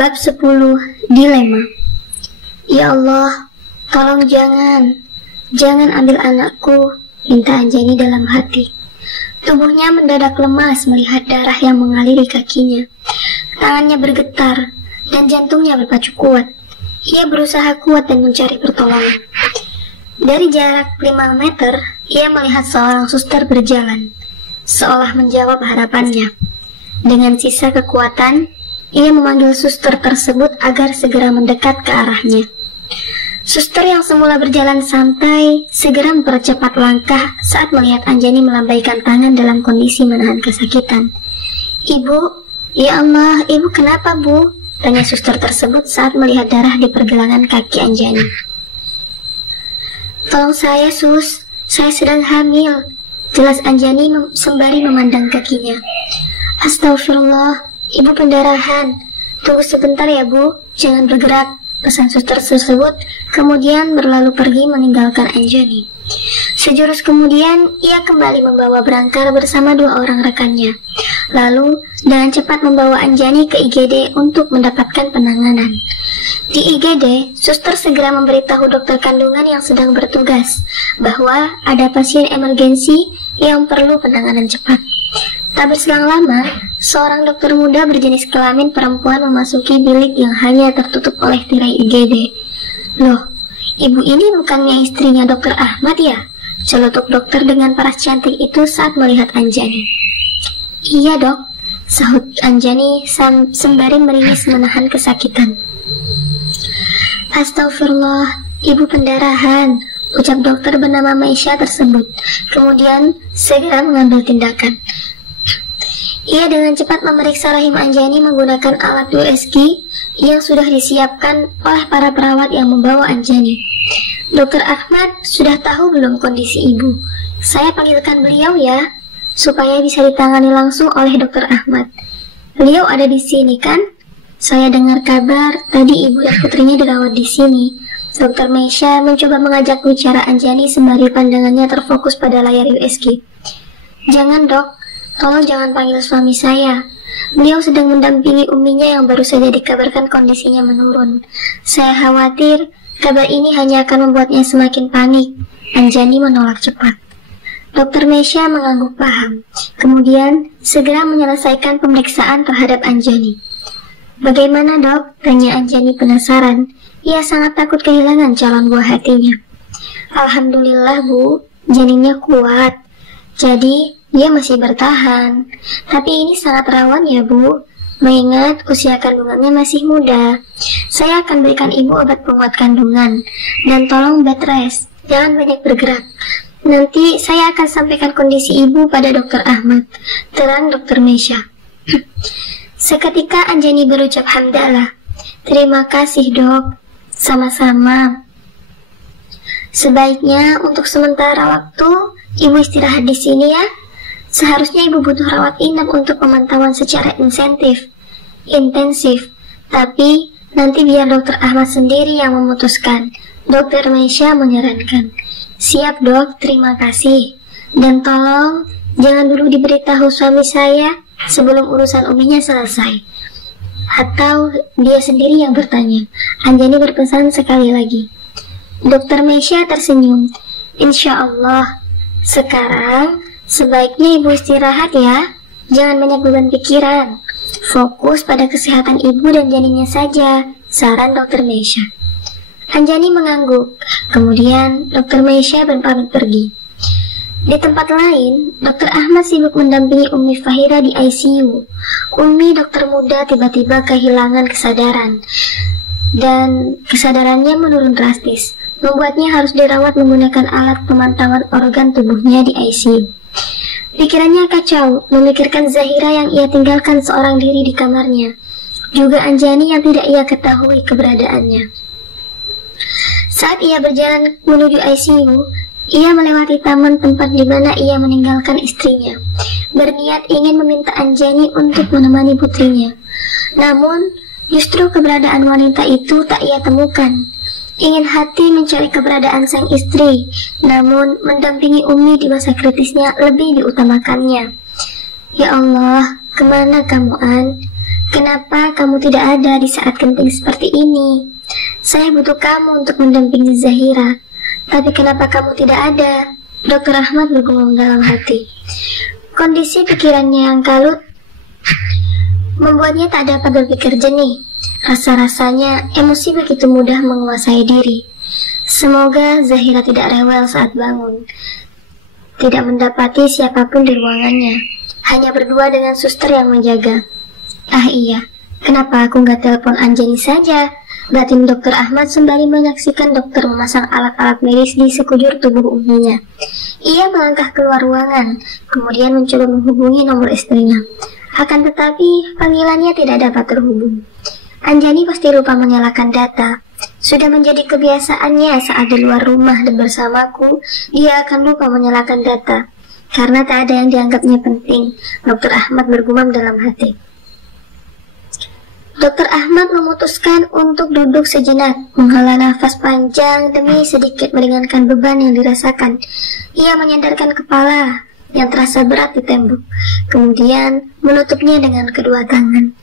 Bab 10. Dilema. Ya Allah, tolong jangan ambil anakku, minta Anjani dalam hati. Tubuhnya mendadak lemas melihat darah yang mengaliri kakinya. Tangannya bergetar dan jantungnya berpacu kuat. Ia berusaha kuat dan mencari pertolongan. Dari jarak 5 meter, ia melihat seorang suster berjalan, seolah menjawab harapannya. Dengan sisa kekuatan, ia memanggil suster tersebut agar segera mendekat ke arahnya. Suster yang semula berjalan santai segera mempercepat langkah saat melihat Anjani melambaikan tangan dalam kondisi menahan kesakitan. "Ibu, ya Allah, ibu kenapa, Bu?" tanya suster tersebut saat melihat darah di pergelangan kaki Anjani. "Tolong saya, Sus, saya sedang hamil," jelas Anjani sembari memandang kakinya. "Astagfirullah, ibu pendarahan. Tunggu sebentar ya, Bu, jangan bergerak," pesan suster tersebut, kemudian berlalu pergi meninggalkan Anjani. Sejurus kemudian, ia kembali membawa berangkar bersama 2 orang rekannya. Lalu, dengan cepat membawa Anjani ke IGD untuk mendapatkan penanganan. Di IGD, suster segera memberitahu dokter kandungan yang sedang bertugas bahwa ada pasien emergensi yang perlu penanganan cepat. Tak berselang lama, seorang dokter muda berjenis kelamin perempuan memasuki bilik yang hanya tertutup oleh tirai IGD. "Loh, ibu ini bukannya istrinya dokter Ahmad ya?" celotuk dokter dengan paras cantik itu saat melihat Anjani. "Iya, Dok," sahut Anjani sembari meringis menahan kesakitan. "Astagfirullah, ibu pendarahan," ucap dokter bernama Maisha tersebut, kemudian segera mengambil tindakan. Ia dengan cepat memeriksa rahim Anjani menggunakan alat USG yang sudah disiapkan oleh para perawat yang membawa Anjani. "Dokter Ahmad sudah tahu belum kondisi ibu? Saya panggilkan beliau ya, supaya bisa ditangani langsung oleh dokter Ahmad. Beliau ada di sini kan? Saya dengar kabar tadi ibu dan putrinya dirawat di sini." Dokter Maisha mencoba mengajak bicara Anjani sembari pandangannya terfokus pada layar USG. "Jangan, Dok. Tolong jangan panggil suami saya. Beliau sedang mendampingi uminya yang baru saja dikabarkan kondisinya menurun. Saya khawatir kabar ini hanya akan membuatnya semakin panik." Anjani menolak cepat. Dokter Maisha mengangguk paham, kemudian segera menyelesaikan pemeriksaan terhadap Anjani. "Bagaimana, Dok?" tanya Anjani penasaran. Ia sangat takut kehilangan calon buah hatinya. "Alhamdulillah, Bu, janinnya kuat. Jadi dia masih bertahan. Tapi ini sangat rawan ya, Bu. Mengingat usia kandungannya masih muda. Saya akan berikan ibu obat penguat kandungan. Dan tolong bed rest, jangan banyak bergerak. Nanti saya akan sampaikan kondisi ibu pada dokter Ahmad," terang dokter Maisha. Seketika Anjani berucap hamdalah. "Terima kasih, Dok." "Sama-sama. Sebaiknya untuk sementara waktu ibu istirahat di sini ya. Seharusnya ibu butuh rawat inap untuk pemantauan secara intensif. Tapi nanti biar dokter Ahmad sendiri yang memutuskan," dokter Maisha menyarankan. "Siap, Dok, terima kasih. Dan tolong jangan dulu diberitahu suami saya sebelum urusan uminya selesai. Atau dia sendiri yang bertanya," Anjani berpesan sekali lagi. Dokter Maisha tersenyum. "Insya Allah. Sekarang sebaiknya ibu istirahat ya. Jangan banyak beban pikiran. Fokus pada kesehatan ibu dan janinnya saja," saran dokter Maisha. Anjani mengangguk. Kemudian dokter Maisha berpamit pergi. Di tempat lain, dokter Ahmad sibuk mendampingi Umi Fahira di ICU. Umi dokter muda tiba-tiba kehilangan kesadaran. Dan kesadarannya menurun drastis, membuatnya harus dirawat menggunakan alat pemantauan organ tubuhnya di ICU. Pikirannya kacau, memikirkan Zahira yang ia tinggalkan seorang diri di kamarnya, juga Anjani yang tidak ia ketahui keberadaannya. Saat ia berjalan menuju ICU, ia melewati taman tempat di mana ia meninggalkan istrinya, berniat ingin meminta Anjani untuk menemani putrinya. Namun, justru keberadaan wanita itu tak ia temukan. Ingin hati mencari keberadaan sang istri, namun mendampingi Umi di masa kritisnya lebih diutamakannya. "Ya Allah, kemana kamu, An? kenapa kamu tidak ada di saat genting seperti ini? Saya butuh kamu untuk mendampingi Zahira. Tapi kenapa kamu tidak ada? Dokter Ahmad bergumam dalam hati. Kondisi pikirannya yang kalut membuatnya tak dapat berpikir jernih. Rasa-rasanya emosi begitu mudah menguasai diri. Semoga Zahira tidak rewel saat bangun. Tidak mendapati siapapun di ruangannya. Hanya berdua dengan suster yang menjaga. Ah iya, kenapa aku nggak telepon Anjani saja? Batin Dokter Ahmad sembari menyaksikan dokter memasang alat-alat medis di sekujur tubuh umminya. Ia melangkah keluar ruangan, kemudian mencoba menghubungi nomor istrinya. Akan tetapi, panggilannya tidak dapat terhubung. Anjani pasti lupa menyalakan data. Sudah menjadi kebiasaannya saat di luar rumah dan bersamaku, dia akan lupa menyalakan data. Karena tak ada yang dianggapnya penting, Dokter Ahmad bergumam dalam hati. Dokter Ahmad memutuskan untuk duduk sejenak, menghela nafas panjang demi sedikit meringankan beban yang dirasakan. Ia menyandarkan kepala yang terasa berat di tembok, kemudian menutupnya dengan kedua tangan.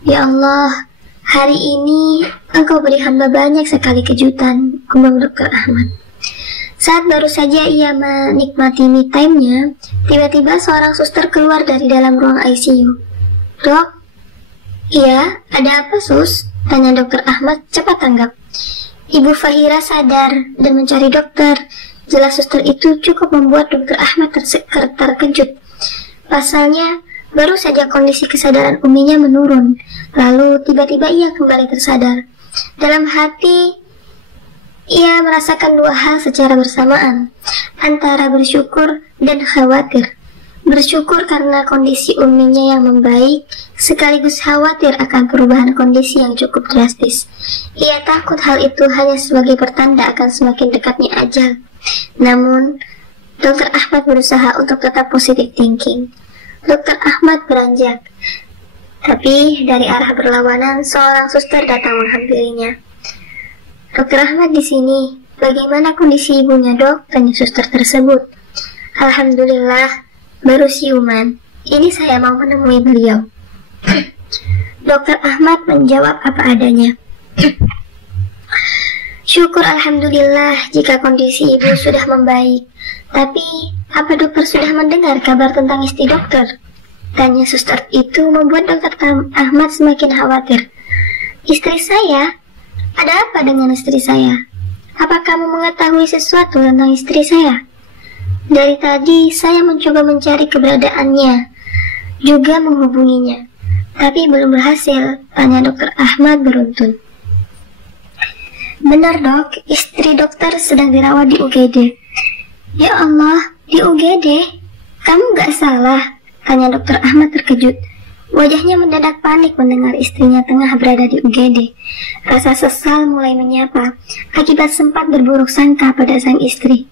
Ya Allah, hari ini Engkau beri hamba banyak sekali kejutan, gumam Dokter Ahmad. Saat baru saja ia menikmati me time-nya, tiba-tiba seorang suster keluar dari dalam ruang ICU. Dok? Iya, ada apa sus? Tanya Dokter Ahmad cepat tanggap. Ibu Fahira sadar dan mencari dokter. Jelas suster itu cukup membuat Dokter Ahmad terkejut. Pasalnya, baru saja kondisi kesadaran umminya menurun. Lalu tiba-tiba ia kembali tersadar. Dalam hati, ia merasakan dua hal secara bersamaan, antara bersyukur dan khawatir. Bersyukur karena kondisi umminya yang membaik, sekaligus khawatir akan perubahan kondisi yang cukup drastis. Ia takut hal itu hanya sebagai pertanda akan semakin dekatnya ajal. Namun, Dokter Ahmad berusaha untuk tetap positive thinking. Dokter Ahmad beranjak, tapi dari arah berlawanan seorang suster datang menghampirinya. Dokter Ahmad di sini. Bagaimana kondisi ibunya, Dok? Tanya suster tersebut. Alhamdulillah, baru siuman. Ini saya mau menemui beliau. Dokter Ahmad menjawab apa adanya. Syukur alhamdulillah jika kondisi ibu sudah membaik. Tapi, apa dokter sudah mendengar kabar tentang istri dokter? Tanya suster itu membuat Dokter Ahmad semakin khawatir. Istri saya? Ada apa dengan istri saya? Apa kamu mengetahui sesuatu tentang istri saya? Dari tadi saya mencoba mencari keberadaannya, juga menghubunginya, tapi belum berhasil, tanya Dokter Ahmad beruntun. Benar dok, istri dokter sedang dirawat di UGD. Ya Allah, di UGD? Kamu gak salah, tanya Dokter Ahmad terkejut. Wajahnya mendadak panik mendengar istrinya tengah berada di UGD. Rasa sesal mulai menyapa, akibat sempat berburuk sangka pada sang istri.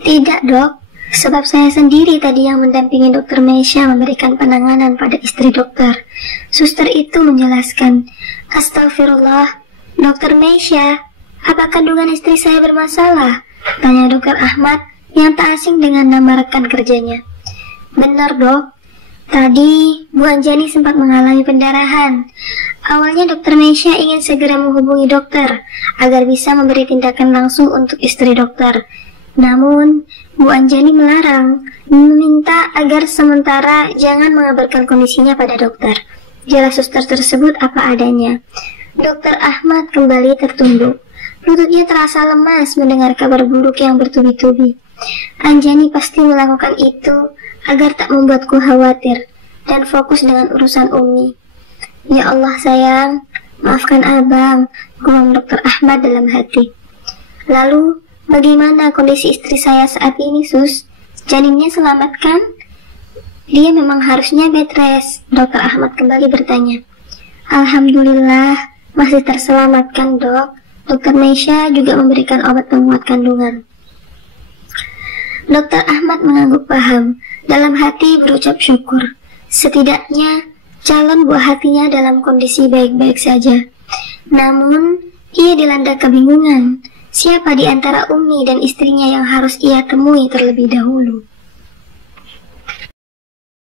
Tidak dok, sebab saya sendiri tadi yang mendampingi Dokter Meisha memberikan penanganan pada istri dokter. Suster itu menjelaskan. Astagfirullah, Dokter Meisha, apa kandungan istri saya bermasalah? Tanya Dokter Ahmad yang tak asing dengan nama rekan kerjanya. Benar dok, tadi Bu Anjani sempat mengalami pendarahan. Awalnya Dokter Meisha ingin segera menghubungi dokter agar bisa memberi tindakan langsung untuk istri dokter. Namun, Bu Anjani melarang, meminta agar sementara jangan mengabarkan kondisinya pada dokter. Jelas suster tersebut apa adanya. Dokter Ahmad kembali tertunduk. Lututnya terasa lemas mendengar kabar buruk yang bertubi-tubi. Anjani pasti melakukan itu agar tak membuatku khawatir dan fokus dengan urusan Umi. Ya Allah sayang, maafkan abang, gumam Dokter Ahmad dalam hati. Lalu, bagaimana kondisi istri saya saat ini, Sus? Janinnya selamatkan? Dia memang harusnya bed rest, Dokter Ahmad kembali bertanya. Alhamdulillah, masih terselamatkan, Dok. Dokter Meisha juga memberikan obat penguat kandungan. Dokter Ahmad mengangguk paham, dalam hati berucap syukur. Setidaknya, calon buah hatinya dalam kondisi baik-baik saja. Namun, ia dilanda kebingungan. Siapa di antara Umi dan istrinya yang harus ia temui terlebih dahulu?